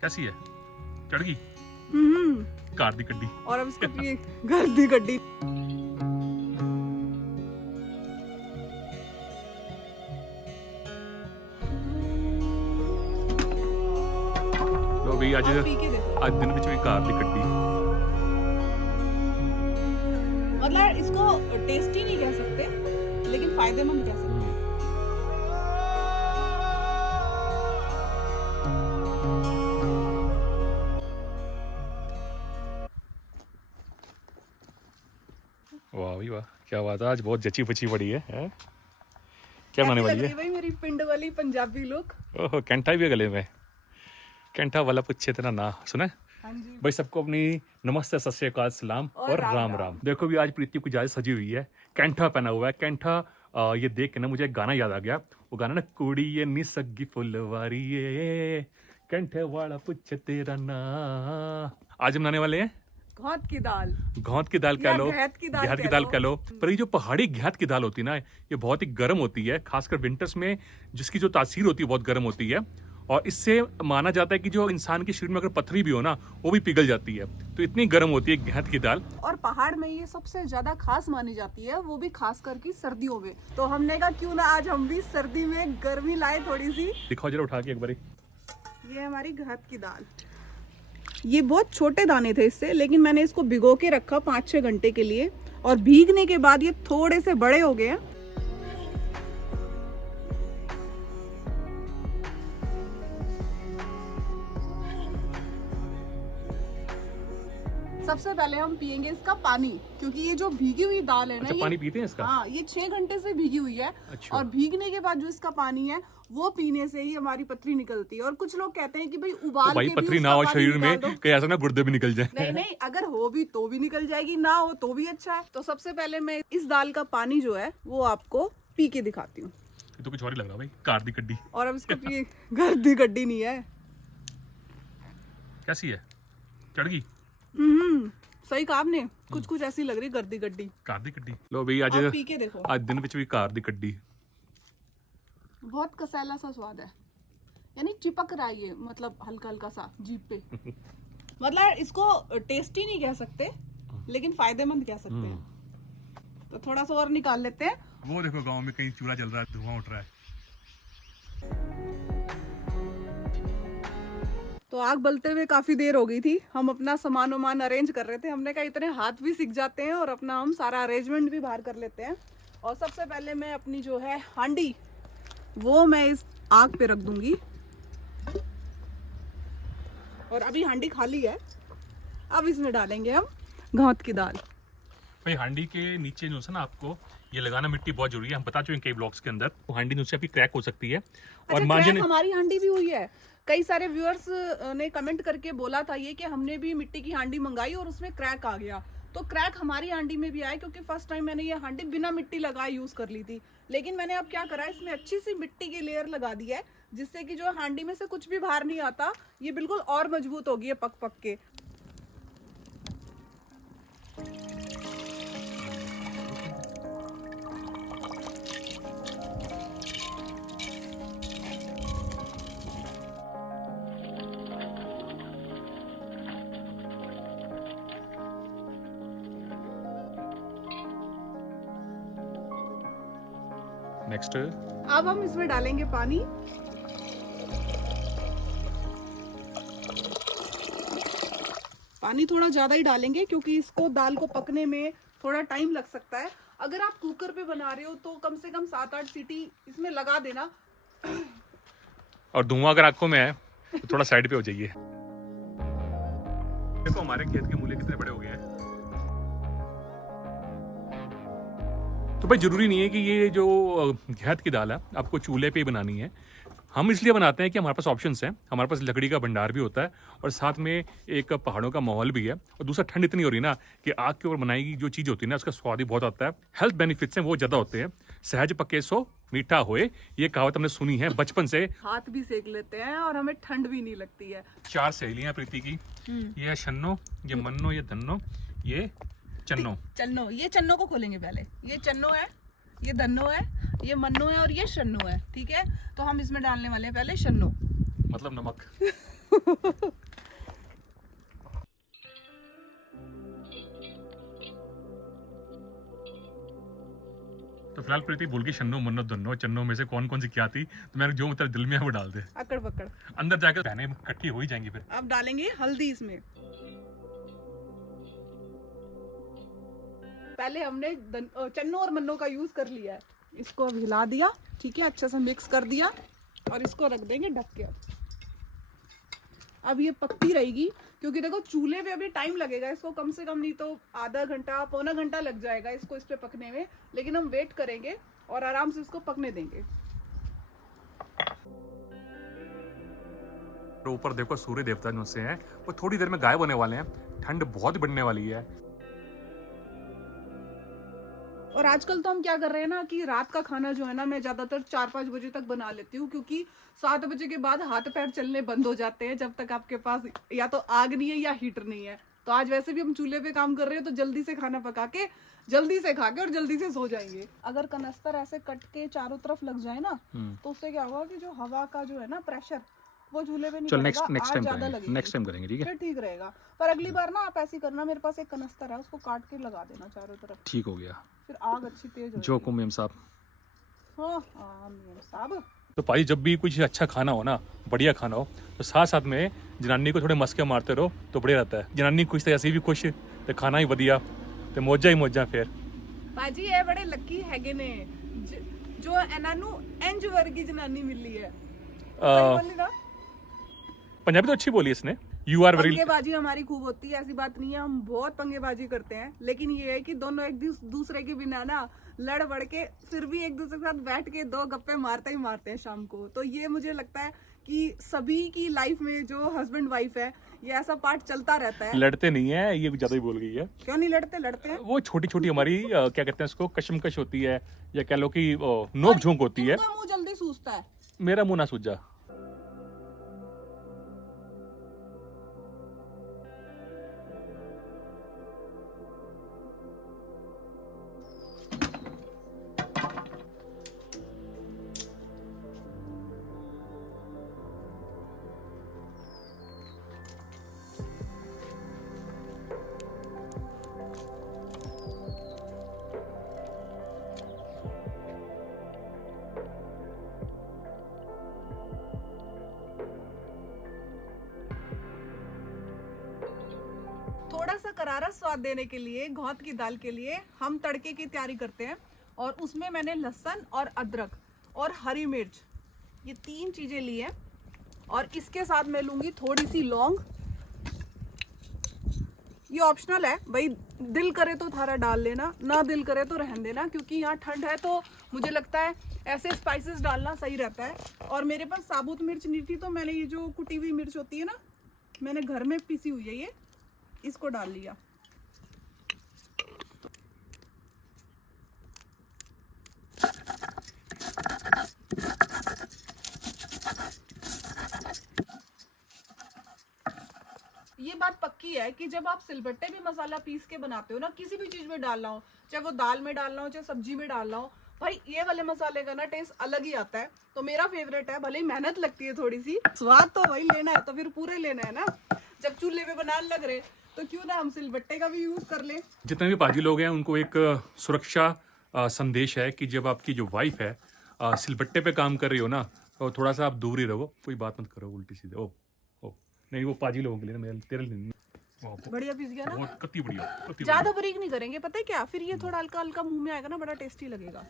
कैसी है? चढ़ गई कार दी गड्डी। और अब इसको पिए घर दी गड्डी। लो भी आज और पी के देखो। आज दिन ਵਿੱਚ ਵੀ ਕਾਰ ਦੀ ਗੱਡੀ। मतलब इसको टेस्टी नहीं कह सकते लेकिन फायदेमंद कह सकते हैं। वाह भाई वाह, क्या बात है, आज बहुत जची फची पड़ी है, हैं? क्या बनाने वाली है? भाई मेरी पिंड वाली पंजाबी लुक। ओहो, कैंठा भी है गले में। कैंठा वाला पूछे तेरा ना सुना है? हाँ जी। भाई सबको अपनी नमस्ते, सत श्री अकाल, सलाम और राम राम। देखो भी आज प्रीति कुछ ज्यादा सजी हुई है, कैंठा पहना हुआ है। कैंठा ये देख के ना मुझे एक गाना याद आ गया। वो गाना ना, कुड़ी ये निसगी फुलवारी ये कैंठे वाला पूछे तेरा ना। आज हम बनाने वाले हैं घौत की दाल। घौत की दाल कह या लो, घेत की दाल घेत की कह दाल लो। कह लो। पर ये जो पहाड़ी घेत की दाल होती है ना, ये बहुत ही गर्म होती है, खासकर विंटर्स में जिसकी जो तासीर होती है बहुत गर्म होती है। और इससे माना जाता है कि जो इंसान के शरीर में अगर पथरी भी हो ना, वो भी पिघल जाती है। तो इतनी गर्म होती है घेत की दाल। और पहाड़ में ये सबसे ज्यादा खास मानी जाती है, वो भी खास करके सर्दियों में। तो हमने कहा क्यों ना आज हम भी सर्दी में गर्मी लाए थोड़ी सी। दिखाओ जरा उठा के एक बारी। ये हमारी घात की दाल। ये बहुत छोटे दाने थे इससे, लेकिन मैंने इसको भिगो के रखा 5-6 घंटे के लिए, और भीगने के बाद ये थोड़े से बड़े हो गए हैं। सबसे पहले हम पियेंगे इसका पानी, क्योंकि ये जो भीगी हुई दाल है ना, अच्छा, ये पानी पीते हैं इसका? हाँ, ये 6 घंटे से भीगी हुई है। अच्छा। और भीगने के बाद जो इसका पानी है वो पीने से ही हमारी पथरी निकलती है। और कुछ लोग कहते हैं कि भाई उबाल भाई के भी पथरी उसका ना हो पानी शरीर में, निकाल दो। कहीं ऐसा ना गुर्दे भी निकल जाए। नहीं नहीं, अगर हो भी तो भी निकल जाएगी, ना हो तो भी अच्छा है। तो सबसे पहले मैं इस दाल का पानी जो है वो आपको पी के दिखाती हूँ। ये तो कुछ और ही लग रहा है भाई, कार दी गड्डी। और अब इसको पिए घर दी गड्डी नहीं है। कैसी है? चढ़ गई सही कहा आपने, कुछ कुछ ऐसी लग रही गर्दी गड्डी। कार दी गड्डी। लो भाई आज आप पी के देखो। आज दिन ਵਿੱਚ ਵੀ ਕਾਰ ਦੀ ਗੱਡੀ। बहुत कसैला सा स्वाद है, यानी चिपक रहा है ये, मतलब हल्का हल्का सा जीभ पे। मतलब इसको टेस्टी नहीं कह सकते लेकिन फायदेमंद कह सकते हैं। तो थोड़ा सा और निकाल लेते हैं। वो देखो गांव में कहीं चूल्हा जल रहा है, धुआं उठ रहा है। तो आग बलते हुए काफी देर हो गई थी, हम अपना सामान वामान अरेंज कर रहे थे। हमने कहा इतने हाथ भी सीख जाते हैं और अपना हम सारा अरेंजमेंट भी बाहर कर लेते हैं। और सबसे पहले मैं अपनी जो है हांडी, वो मैं इस आग पे रख दूंगी। और अभी हांडी खाली है, अब इसमें डालेंगे हम घौत की दाल। भाई हांडी के नीचे जो है ना, आपको ये लगाना मिट्टी बहुत जरूरी है। हम बता चुके हैं कई ब्लॉग्स के अंदर, तो हांडी नीचे आपकी क्रैक हो सकती है। और अच्छा, मांझे क्रैक हमारी हांडी भी हुई है। कई सारे व्यूअर्स ने कमेंट करके बोला था ये कि हमने भी मिट्टी की हांडी मंगाई और उसमें क्रैक आ गया। तो क्रैक हमारी हांडी में भी आया, क्योंकि फर्स्ट टाइम मैंने ये हांडी बिना मिट्टी लगाए यूज कर ली थी। लेकिन मैंने अब क्या करा, इसमें अच्छी सी मिट्टी की लेयर लगा दी है, जिससे कि जो हांडी में से कुछ भी बाहर नहीं आता, ये बिल्कुल और मजबूत होगी है पक पक के। नेक्स्ट अब हम इसमें डालेंगे पानी। पानी थोड़ा ज्यादा ही डालेंगे, क्योंकि इसको दाल को पकने में थोड़ा टाइम लग सकता है। अगर आप कुकर पे बना रहे हो तो कम से कम 7-8 सीटी इसमें लगा देना। और धुआं अगर आंखों में है तो थोड़ा साइड पे हो जाइए। देखो हमारे खेत के मूले कितने बड़े हो गए हैं। तो भाई जरूरी नहीं है कि ये जो घेत की दाल है आपको चूल्हे पे ही बनानी है। हम इसलिए बनाते हैं कि हमारे पास ऑप्शंस हैं, हमारे पास लकड़ी का भंडार भी होता है, और साथ में एक पहाड़ों का माहौल भी है। और दूसरा, ठंड इतनी हो रही है ना कि आग के ऊपर बनाई गई जो चीज़ होती है ना, उसका स्वाद ही बहुत आता है। हेल्थ बेनिफिट्स हैं वो ज़्यादा होते हैं। सहज पके सो मीठा होए, ये कहावत हमने सुनी है बचपन से। हाथ भी सेक लेते हैं और हमें ठंड भी नहीं लगती है। 4 सहेलियां प्रीति की, ये है शन्नो, ये मन्नो, ये धन्नो, ये चन्नो। चन्नो, ये चन्नो को खोलेंगे पहले। ये चन्नो है, ये धन्नो है, ये मन्नो है और ये शन्नो है। ठीक है, तो हम इसमें डालने वाले हैं पहले शन्नो। मतलब नमक। तो फिलहाल प्रीति बोल के शन्नो मन्नो दोनों चन्नो में से कौन कौन सी क्या थी, तो मैंने जो मतलब दिल में है वो डाल दे। अकड़ पकड़। अंदर जाकर बहनें इकट्ठी हो ही जाएंगी फिर। अब डालेंगे हल्दी इसमें। पहले हमने चन्नो और मन्नो का यूज कर लिया है, इसको अब हिला दिया, ठीक है, अच्छे से मिक्स कर दिया और इसको रख देंगे ढक के। अब ये पकती रहेगी, क्योंकि देखो चूल्हे पे अभी टाइम लगेगा इसको, कम से कम नहीं तो आधा घंटा पौना घंटा लग जाएगा इसको इस पे पकने में, लेकिन हम वेट करेंगे और आराम से इसको पकने देंगे। तो ऊपर देखो सूर्य देवता जो से हैं वो थोड़ी देर में गायब होने वाले हैं, ठंड बहुत बढ़ने वाली है। और आजकल तो हम क्या कर रहे हैं ना कि रात का खाना जो है ना मैं ज्यादातर 4-5 बजे तक बना लेती हूँ, क्योंकि 7 बजे के बाद हाथ पैर चलने बंद हो जाते हैं जब तक आपके पास या तो आग नहीं है या हीटर नहीं है। तो आज वैसे भी हम चूल्हे पे काम कर रहे हैं, तो जल्दी से खाना पका के जल्दी से खा के और जल्दी से सो जाएंगे। अगर कनस्तर ऐसे कट के चारों तरफ लग जाए ना तो उससे क्या होगा कि जो हवा का जो है ना प्रेशर वो चूल्हे पे नहीं चल पड़ेगा, नेक्स्ट आग टाइम ज्यादा करेंगे, लगेगी, नेक्स्ट टाइम करेंगे, ठीक है? फिर ठीक रहेगा। पर अगली बार ना आप ऐसी करना, मेरे पास एक कनस्तर है उसको काट के लगा देना चारों तरफ, ठीक हो गया। फिर आग अच्छी तेज हो जो को मेम साहब। हाँ हाँ मेम साहब। तो भाई जब भी कुछ अच्छा खाना हो ना, बढ़िया खाना हो, तो साथ साथ में जनानी को थोड़े मस्के मारते रहो तो बढ़िया रहता है। जनानी खुश तो ऐसी भी खुश, तो खाना ही बढ़िया, तो मौजा ही मौजा। फिर बाजी ये बड़े लकी हैगे ने जो एनानू एंज वर्गी जनानी मिली है। सही बोली ना? पंजाबी तो अच्छी बोली इसने। You are very. पंगेबाजी हमारी खूब होती है, ऐसी बात नहीं है, हम बहुत पंगेबाजी करते हैं, लेकिन ये है कि दोनों एक दूसरे के बिना ना लड़ बढ़ के फिर भी एक दूसरे के साथ बैठ के 2 गप्पे मारते ही मारते हैं शाम को। तो ये मुझे लगता है कि सभी की लाइफ में जो हस्बैंड वाइफ है ये ऐसा पार्ट चलता रहता है। लड़ते नहीं है, ये ज्यादा ही बोल गई है। क्यों नहीं लड़ते? लड़ते हैं। वो छोटी छोटी हमारी क्या कहते हैं उसको, कशमकश होती है, या कह लो कि नोक झोंक होती है। इनका मुंह जल्दी सूजता है। मेरा मुंह ना सूझा। थोड़ा सा करारा स्वाद देने के लिए घौत की दाल के लिए हम तड़के की तैयारी करते हैं, और उसमें मैंने लहसुन और अदरक और हरी मिर्च ये 3 चीजें ली हैं, और इसके साथ मैं लूंगी थोड़ी सी लौंग। ये ऑप्शनल है भाई, दिल करे तो थारा डाल लेना, ना दिल करे तो रहने देना, क्योंकि यहाँ ठंड है तो मुझे लगता है ऐसे स्पाइसेस डालना सही रहता है। और मेरे पास साबुत मिर्च नहीं थी, तो मैंने ये जो कुटी हुई मिर्च होती है ना, मैंने घर में पीसी हुई है, ये इसको डाल लिया। ये बात पक्की है कि जब आप सिलबट्टे में मसाला पीस के बनाते हो ना, किसी भी चीज में डालना हो, चाहे वो दाल में डालना हो चाहे सब्जी में डालना हो, भाई ये वाले मसाले का ना टेस्ट अलग ही आता है। तो मेरा फेवरेट है, भले ही मेहनत लगती है थोड़ी सी, स्वाद तो वही लेना है तो फिर पूरे लेना है ना। जब चूल्हे पे बनाने लग रहे तो क्यों ना हम सिलबट्टे का भी यूज कर ले। जितने भी पाजी लोग हैं उनको एक सुरक्षा संदेश है कि जब आपकी जो वाइफ है सिलबट्टे पे काम कर रही हो ना, तो थोड़ा सा आप दूर ही रहो, कोई बात मत करो उल्टी सीधे। ओ नहीं, वो पाजी लोगों के लिए ना, मेरे तेरे लिए नहीं। बढ़िया पीस गया ना, बहुत कत्ती बढ़िया, कत्ती ज्यादा बारीक नहीं करेंगे, पता है क्या, फिर ये थोड़ा हल्का हल्का मुंह में आएगा ना, बड़ा टेस्टी लगेगा।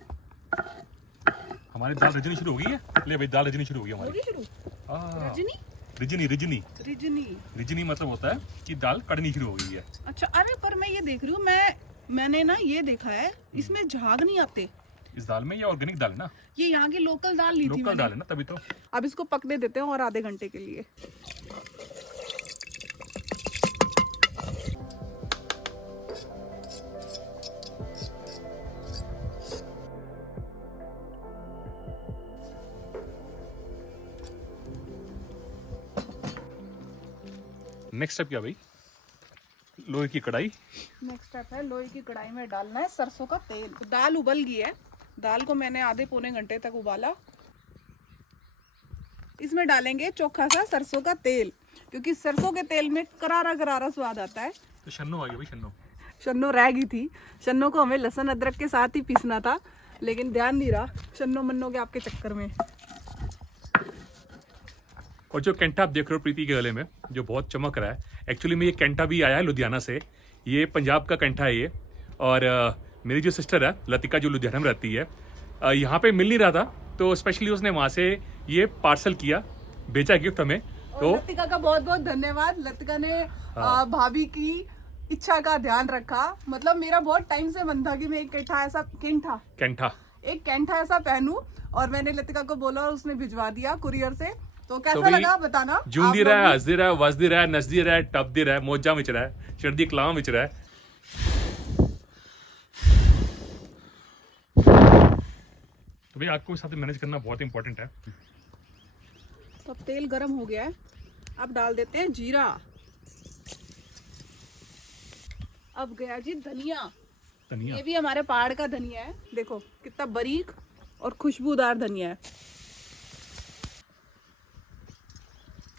हमारी दाल रजनी शुरू हो गई है। ले भाई, दाल रजनी शुरू हो गई हमारी। होगी शुरू? हाँ, रजनी रिजनी रिजनी रिजनी रिजनी मतलब होता है कि दाल कड़नी शुरू हो गई है। अच्छा, अरे पर मैं ये देख रही हूँ, मैंने ना ये देखा है इसमें झाग नहीं आते इस दाल में। ये ऑर्गेनिक दाल है ना, ये यहाँ की लोकल दाल ली थी लोकल मैंने। दाल है ना, तभी तो। अब इसको पकने देते हैं और आधे घंटे के लिए। नेक्स्ट स्टेप क्या भाई? लोहे की कढ़ाई। नेक्स्ट स्टेप है लोहे की कढ़ाई में डालना है सरसों का तेल। दाल उबल गई है, दाल को मैंने आधे पौने घंटे तक उबाला। इसमें डालेंगे चोखा सा सरसों का तेल। क्योंकि सरसों के तेल में करारा करारा स्वाद आता है। तो शन्नो आ गया भाई, शन्नो। शन्नो रह गई थी, शन्नो को हमें लहसुन अदरक के साथ ही पीसना था, लेकिन ध्यान नहीं रहा शन्नो मन्नो के आपके चक्कर में। और जो कैंठा आप देख रहे हो प्रीति के गले में जो बहुत चमक रहा है, एक्चुअली में ये कैंठा भी आया है लुधियाना से, ये पंजाब का कैंठा है ये। और मेरी जो सिस्टर है लतिका जो लुधियाना में रहती है, यहाँ पे मिल नहीं रहा था तो स्पेशली उसने वहाँ से ये पार्सल किया, भेजा गिफ्ट हमें। तो लतिका का बहुत बहुत धन्यवाद। लतिका ने भाभी की इच्छा का ध्यान रखा। मतलब मेरा बहुत टाइम से मन था कि मैं एक कैंठा ऐसा पहनूं, और मैंने लतिका को बोला और उसने भिजवा दिया कुरियर से। तो कैसा लगा बताना। जूंदी रहा है, हंसदी रहा है, वसदी रहा है, नसदी रहा है, टपदी रहा है, मौजा विच रहा है, चढ़दी कलाम विच रहा है। तो भाई आग को साथ मैनेज करना बहुत इंपॉर्टेंट है। तो अब तेल गर्म हो गया है, अब डाल देते हैं जीरा। अब गया जी धनिया। ये भी हमारे पहाड़ का धनिया है, देखो कितना बारीक और खुशबूदार धनिया है।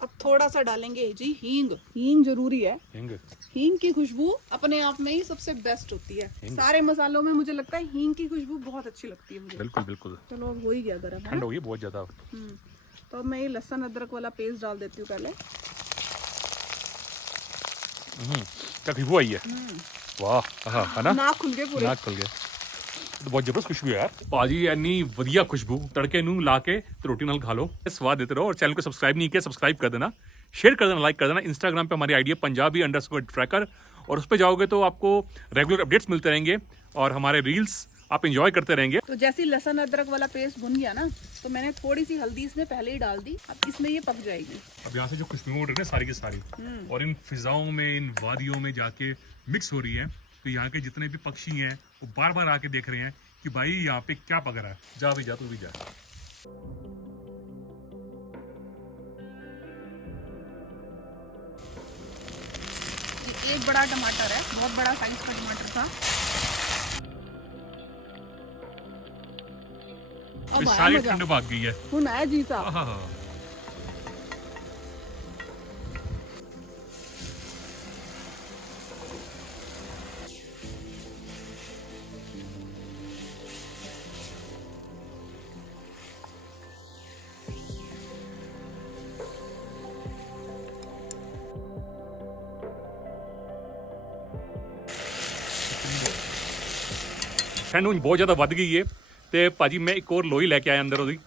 अब थोड़ा सा डालेंगे जी हींग। हींग जरूरी है। हींग की खुशबू अपने आप में ही सबसे बेस्ट होती है। सारे मसालों में मुझे लगता है हींग की खुशबू बहुत अच्छी लगती है मुझे। बिल्कुल बिल्कुल। चलो अब हो ही गया गरम, ठंड हो गई बहुत ज्यादा। तो अब मैं ये लहसुन अदरक वाला पेस्ट डाल देती हूँ पहले। क्या खुशबू आई है, वाह, है ना, नाक खुल गए पूरे। नाक खुल गए। तो बहुत जबरदस्त खुशबू है यार भाजी, इतनी वधिया खुशबू। तड़के नू ला के तो रोटी नाल खा लो, स्वाद देते रहो। और चैनल को सब्सक्राइब नहीं किया, सब्सक्राइब कर देना, शेयर कर देना, लाइक कर देना। इंस्टाग्राम पे हमारी आईडी है punjabi_tracker, और उस पर जाओगे तो आपको रेगुलर अपडेट्स मिलते रहेंगे और हमारे रील्स आप एंजॉय करते रहेंगे। तो जैसे लहसुन अदरक वाला पेस्ट भुन गया ना, तो मैंने थोड़ी सी हल्दी इसमें पहले ही डाल दी। अब इसमें ये पक जाएगी। अब यहाँ से जो खुशबू उड़ रही है सारी की सारी, और इन फिजाओं में, इन वादियों में जाके मिक्स हो रही है, तो यहाँ के जितने भी पक्षी हैं वो बार बार आके देख रहे हैं कि भाई यहाँ पे क्या पक रहा है। जा भी जा, तू भी जा। ये एक बड़ा टमाटर है, बहुत बड़ा साइज का टमाटर था। अब आया सारी मजा। ठंड भाग गई है। हुन आया जी सा। ठंड हुन बहुत ज्यादा बढ़ गई है। तो भाजी मैं एक और लोई लेके आया अंदर, ਉਹਦੀ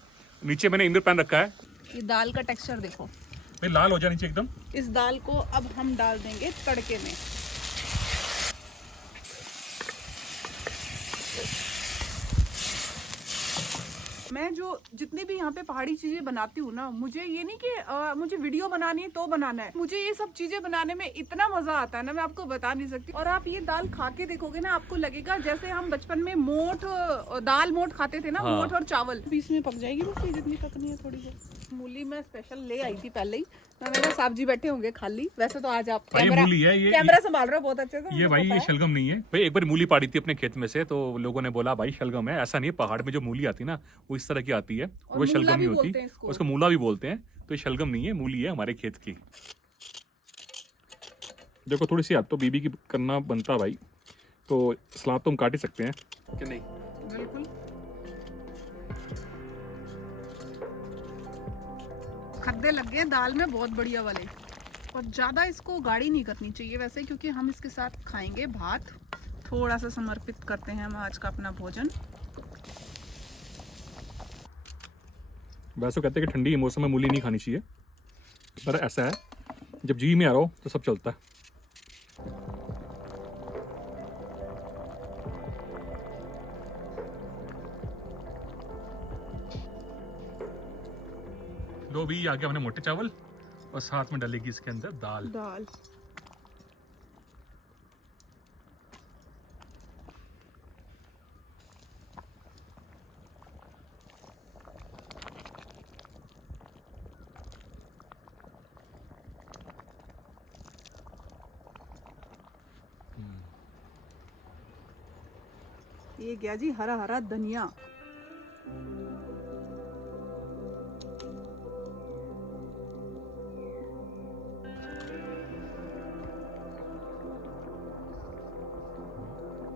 नीचे मैंने इंदर पैन रखा है। ये दाल का टेक्सचर देखो, भाई लाल हो जाए नीचे एकदम। इस दाल को अब हम डाल देंगे तड़के में। मैं जो जितनी भी यहाँ पे पहाड़ी चीजें बनाती हूँ ना, मुझे ये नहीं कि मुझे वीडियो बनानी है तो बनाना है। मुझे ये सब चीजें बनाने में इतना मजा आता है ना, मैं आपको बता नहीं सकती। और आप ये दाल खा के देखोगे ना, आपको लगेगा जैसे हम बचपन में दाल मोठ खाते थे ना। हाँ। मोठ और चावल बीच में पक जाएगी, बस ये जितनी पकनी है थोड़ी सी। मूली मैं स्पेशल ले आई थी पहले ही, मैंने कहा साहब जी बैठे होंगे खाली। वैसे तो आज आप कैमरा संभाल रहे हो बहुत अच्छे से। ये भाई ये शलगम नहीं है भाई। एक बार मूली पाड़ी थी अपने खेत में से, तो लोगों ने बोला भाई शलगम है। ऐसा नहीं है, पहाड़ में जो मूली आती है ना वो इस तरह की आती है, वो शलगम नहीं होती, उसको मूला भी बोलते हैं। तो ये शलगम नहीं है, मूली है हमारे खेत की। देखो थोड़ी सी हाथ तो बीबी की करना बनता भाई, तो सलाद तो हम काट ही सकते हैं कि नहीं। बिल्कुल। खद्दे लग गए दाल में बहुत बढ़िया वाले, और ज्यादा इसको गाढ़ी नहीं करनी चाहिए वैसे, क्योंकि हम इसके साथ खाएंगे भात। थोड़ा सा समर्पित करते हैं हम आज का अपना भोजन। वैसे कहते हैं कि ठंडी के मौसम में मूली नहीं खानी चाहिए, पर ऐसा है जब जी में आ रहा हो तो सब चलता है। लो भी आगे हमने मोटे चावल, और साथ में डालेगी इसके अंदर दाल। ये गया जी हरा हरा धनिया।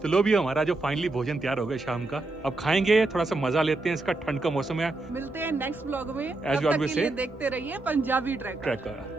तो लो भी हमारा जो फाइनली भोजन तैयार हो गया शाम का, अब खाएंगे, थोड़ा सा मजा लेते हैं, इसका ठंड का मौसम है। मिलते हैं नेक्स्ट व्लॉग में, As तब you तक always के लिए say, देखते रहिए पंजाबी ट्रैकर। ट्रैक